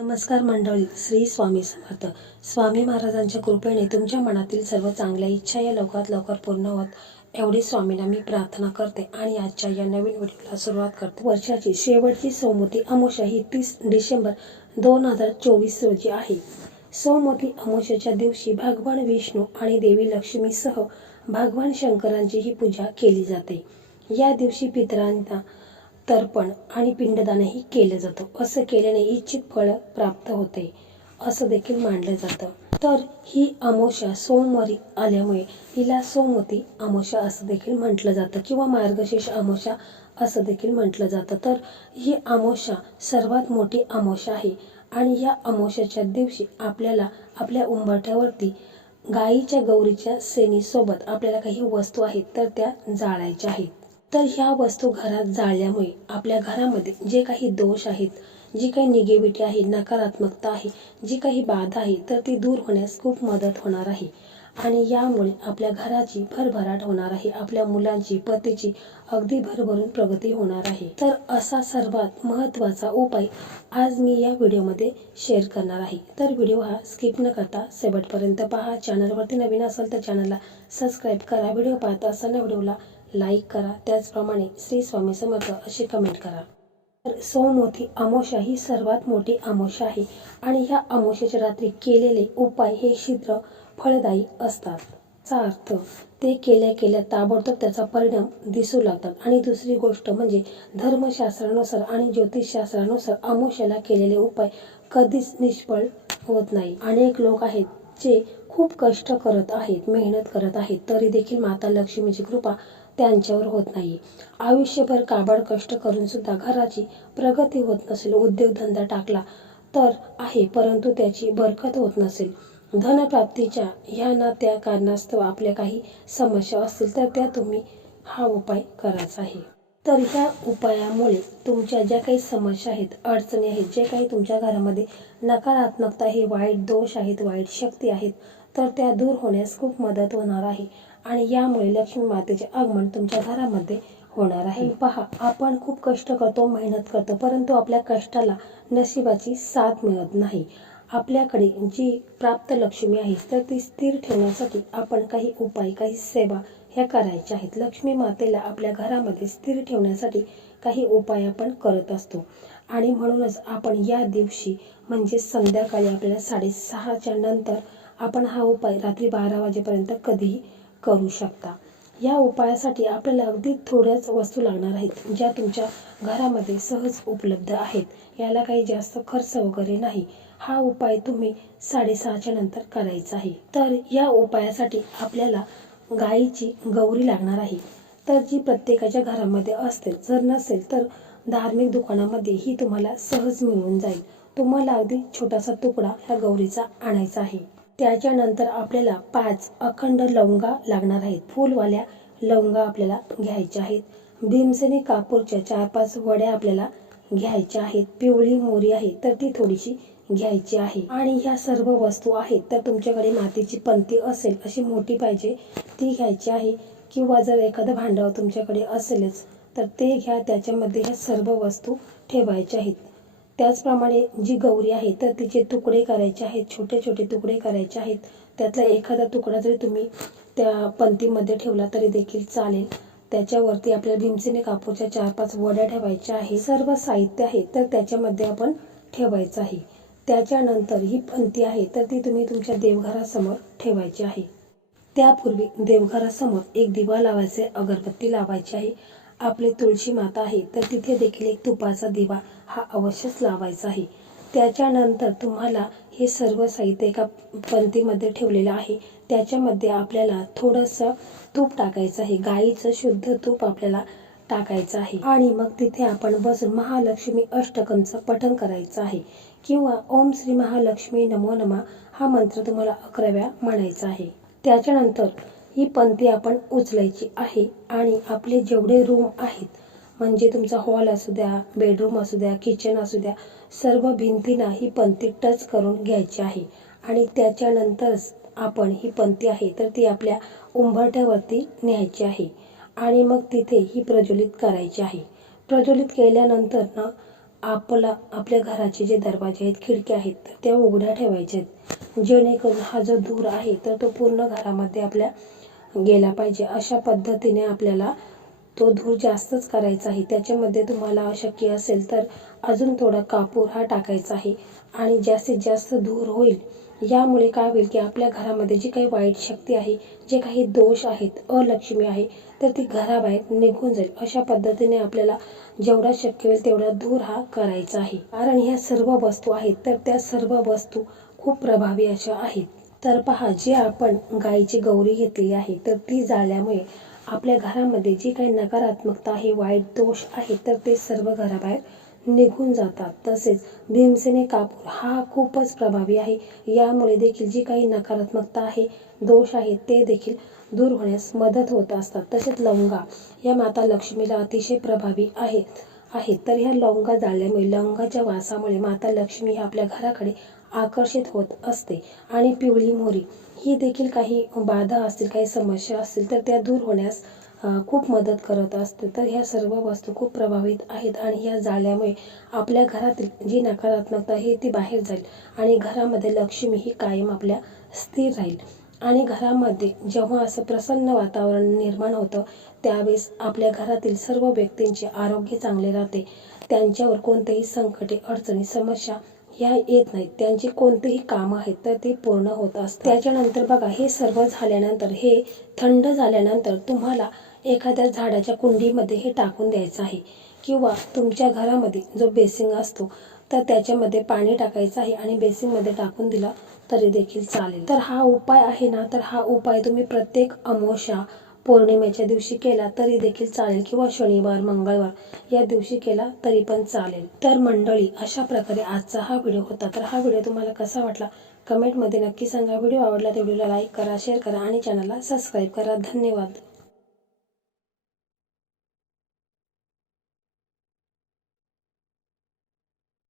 नमस्कार मंडळी श्री स्वामी समर्थ. स्वामी महाराजांच्या कृपेने तुमच्या मनातील सर्व चांगल्या इच्छा या लवकरात लवकर पूर्ण होत. एवढी स्वामींना मी प्रार्थना करते आणि आजच्या या नवीन व्हिडिओला सुरुवात करते. वर्षाची शेवटची सोमवती अमोशा ही तीस डिसेंबर दोन हजार चोवीस रोजी आहे. सोमवती अमोशाच्या दिवशी भगवान विष्णू आणि देवी लक्ष्मीसह भगवान शंकरांची ही पूजा केली जाते. या दिवशी पितरांना तर्पण आणि पिंडदानही केलं जातं. असं केल्याने इच्छित फळ प्राप्त होते असं देखील मानलं जातं. तर ही अमावस्या सोमवारी आल्यामुळे हिला सोमवती अमावस्या असं देखील म्हटलं जातं किंवा मार्गशीर्ष अमावस्या असं देखील म्हटलं जातं. तर ही अमावस्या सर्वात मोठी अमावस्या आहे आणि या अमावस्याच्या दिवशी आपल्याला आपल्या उंबरठ्यावरती गाईच्या गौरीच्या सेनीसोबत आपल्याला काही वस्तू आहेत तर त्या जाळायच्या आहेत. तर ह्या वस्तू घरात जाळल्यामुळे आपल्या घरामध्ये जे काही दोष आहेत जी काही निगेटिव्हिटी आहे नकारात्मकता आहे जी काही बाधा आहे तर ती दूर होण्यास खूप मदत होणार आहे. आणि यामुळे आपल्या घराची भरभराट होणार आहे आपल्या मुलांची पतीची अगदी भरभरून प्रगती होणार आहे. तर असा सर्वात महत्त्वाचा उपाय आज मी या व्हिडिओमध्ये शेअर करणार आहे. तर व्हिडिओ हा स्किप न करता शेवटपर्यंत पहा. चॅनलवरती नवीन असेल तर चॅनलला सबस्क्राईब करा. व्हिडिओ पाहत असताना व्हिडिओला लाईक करा. त्याचप्रमाणे श्री स्वामी समर्थ अशी कमेंट करा. तर सोमवती अमोशा ही सर्वात मोठी अमोशा आहे आणि ह्या अमोशाच्या रात्री केलेले उपाय हे शिद्र फळदायी असतात. चा अर्थ ते केल्या केल्या ताबडतोब त्याचा परिणाम दिसू लागतात. आणि दुसरी गोष्ट म्हणजे धर्मशास्त्रानुसार आणि ज्योतिषशास्त्रानुसार अमोशाला केलेले उपाय कधीच निष्फळ होत नाही. अनेक लोक आहेत जे खूप कष्ट करत आहेत मेहनत करत आहेत तरी देखील माता लक्ष्मीची कृपा त्यांच्यावर होत नाही. आयुष्यभर काबड कष्ट करून सुद्धा घराची प्रगती होत नसेल उद्योगधंदा टाकला तर आहे परंतु त्याची बरकत होत नसेल. धनप्राप्तीच्या ह्या ना त्या कारणास्तव आपल्या काही समस्या असतील तर त्या तुम्ही हा उपाय करायचा आहे. तर ह्या उपायामुळे तुमच्या ज्या काही समस्या आहेत अडचणी आहेत जे काही तुमच्या घरामध्ये नकारात्मकता हे वाईट दोष आहेत वाईट शक्ती आहेत तर त्या दूर होण्यास खूप मदत होणार आहे. आणि यामुळे लक्ष्मी मातेचे आगमन तुमच्या घरामध्ये होणार आहे. पहा आपण खूप कष्ट करतो मेहनत करतो परंतु आपल्या कष्टाला नशिबाची साथ मिळत नाही. आपल्याकडे जी प्राप्त लक्ष्मी आहे तर ती स्थिर ठेवण्यासाठी आपण काही उपाय काही सेवा ह्या करायच्या आहेत. लक्ष्मी मातेला आपल्या घरामध्ये स्थिर ठेवण्यासाठी काही उपाय आपण करत असतो. आणि म्हणूनच आपण या दिवशी म्हणजे संध्याकाळी आपल्याला साडेसहाच्या नंतर आपण हा उपाय रात्री बारा वाजेपर्यंत कधीही करू शकता. या उपायासाठी आपल्याला अगदी थोड्याच वस्तू लागणार आहेत ज्या तुमच्या घरामध्ये सहज उपलब्ध आहेत. याला काही जास्त खर्च वगैरे नाही. हा उपाय तुम्ही साडेसहाच्या नंतर करायचा आहे. तर या उपायासाठी आपल्याला गाईची गौरी लागणार आहे. तर जी प्रत्येकाच्या घरामध्ये असते जर नसेल तर धार्मिक दुकानामध्ये ही तुम्हाला सहज मिळून जाईल. तुम्हाला अगदी छोटासा तुकडा ह्या गौरीचा आणायचा आहे. त्याच्यानंतर आपल्याला पाच अखंड लवंगा लागणार आहेत. फुलवाल्या लवंगा आपल्याला घ्यायच्या आहेत. भीमसेनी कापूरच्या चार पाच वड्या आपल्याला घ्यायच्या आहेत. पिवळी मोरी आहे तर ती थोडीशी घ्यायची आहे. आणि ह्या सर्व वस्तू आहेत तर तुमच्याकडे मातीची पंती असेल अशी मोठी पाहिजे ती घ्यायची आहे. किंवा जर एखादं भांडं तुमच्याकडे असेलच तर ते घ्या. त्याच्यामध्ये ह्या सर्व वस्तू ठेवायच्या आहेत. त्याचप्रमाणे जी गौरी आहे तर तिचे तुकडे करायचे आहेत छोटे छोटे तुकडे करायचे आहेत. त्यातला एखादा तुकडा जरी तुम्ही त्या पंथीमध्ये ठेवला तरी देखील चालेल. त्याच्यावरती आपल्या भीमसेने कापूरच्या चार पाच वड्या ठेवायच्या आहे सर्व साहित्य आहे तर त्याच्यामध्ये आपण ठेवायचं आहे. त्याच्यानंतर ही पंथी आहे तर ती तुम्ही तुमच्या देवघरासमोर ठेवायची आहे. त्यापूर्वी देवघरासमोर एक दिवा लावायचे अगरबत्ती लावायची आहे. आपली तुळशी माता आहे तर तिथे देखील एक तुपाचा दिवा हा अवश्यच लावायचा आहे. त्याच्यानंतर तुम्हाला हे सर्व साहित्य एका पंतीमध्ये ठेवलेलं आहे. त्याच्यामध्ये आपल्याला थोडंसं तूप टाकायचं आहे. गाईचं शुद्ध तूप आपल्याला टाकायचं आहे. आणि मग तिथे आपण बसून महालक्ष्मी अष्टकमचं पठण करायचं आहे. किंवा ओम श्री महालक्ष्मी नमो नमा हा मंत्र तुम्हाला अकराव्या म्हणायचा आहे. त्याच्यानंतर ही पंथी आपण उचलायची आहे. आणि आपले जेवढे रूम आहेत म्हणजे तुमचा हॉल असू द्या बेडरूम असू द्या किचन असू द्या सर्व भिंतींना ही पंथी टच करून घ्यायची आहे. आणि त्याच्यानंतरच आपण ही पंथी आहे तर ती आपल्या उंबरठ्यावरती न्यायची आहे. आणि मग तिथे ही प्रज्वलित करायची आहे. प्रज्वलित केल्यानंतर ना आपला आपल्या घराचे जे दरवाजे आहेत खिडक्या आहेत तर त्या उघड्या ठेवायच्या आहेत. जेणेकरून हा जो धूर आहे तर तो पूर्ण घरामध्ये आपल्या गेला पाहिजे. अशा पद्धतीने आपल्याला तो धूर जास्तच करायचा आहे. त्याच्यामध्ये तुम्हाला अशक्य असेल तर अजून थोडा कापूर हा टाकायचा आहे आणि जास्तीत जास्त धूर होईल. यामुळे काय होईल की आपल्या घरामध्ये जी काही वाईट शक्ती आहे जे काही दोष आहेत अलक्ष्मी आहे तर ती घराबाहेर निघून जाईल. अशा पद्धतीने आपल्याला जेवढा शक्य होईल तेवढा धूर हा करायचा आहे. कारण ह्या सर्व वस्तू आहेत तर त्या सर्व वस्तू खूप प्रभावी अशा आहेत. तर पहा जे आपण गायीची गौरी घेतलेली आहे तर ती जाळल्यामुळे आपल्या घरामध्ये जी काही नकारात्मकता आहे वाईट दोष आहे तर ते सर्व घराबाहेर निघून जातात. तसेच भीमसेने कापूर हा खूपच प्रभावी आहे. यामुळे देखील जी काही नकारात्मकता आहे दोष आहे ते देखील दूर होण्यास मदत होत असतात. तसेच लवंगा या माता लक्ष्मीला अतिशय प्रभावी आहेत आहेत. तर ह्या लवंगा जाळल्यामुळे लवंगाच्या वासामुळे माता लक्ष्मी ही आपल्या घराकडे आकर्षित होत असते. आणि पिवळी मोहरी ही देखील काही बाधा असतील काही समस्या असतील तर त्या दूर होण्यास खूप मदत करत असते. तर ह्या सर्व वस्तू खूप प्रभावित आहेत आणि ह्या जाळ्यामुळे आपल्या घरातील जी नकारात्मकता आहे ती बाहेर जाईल आणि घरामध्ये लक्ष्मी ही कायम आपल्या स्थिर राहील. आणि घरामध्ये जेव्हा असं प्रसन्न वातावरण निर्माण होतं त्यावेळेस आपल्या घरातील सर्व व्यक्तींचे आरोग्य चांगले राहते. त्यांच्यावर कोणतेही संकटे अडचणी समस्या ह्या येत नाहीत. त्यांची कोणतेही कामं आहेत तर ते पूर्ण होत असतात. त्याच्यानंतर बघा हे सर्व झाल्यानंतर हे थंड झाल्यानंतर तुम्हाला एखाद्या झाडाच्या कुंडीमध्ये हे टाकून द्यायचं आहे. किंवा तुमच्या घरामध्ये जो बेसिंग असतो तर त्याच्यामध्ये पाणी टाकायचं आहे आणि बेसिंगमध्ये टाकून दिला तरी देखील चालेल. तर हा उपाय आहे ना? तर हा उपाय तुम्ही प्रत्येक अमोशा पौर्णिमेच्या दिवशी केला तरी देखील चालेल किंवा शनिवार मंगळवार या दिवशी केला तरी पण चालेल. तर मंडळी अशा प्रकारे आजचा हा व्हिडिओ होता. तर हा व्हिडिओ तुम्हाला कसा वाटला? कमेंटमध्ये नक्की सांगा. व्हिडिओ आवडला तर व्हिडिओला लाईक करा शेअर करा आणि चॅनलला सबस्क्राईब करा. धन्यवाद.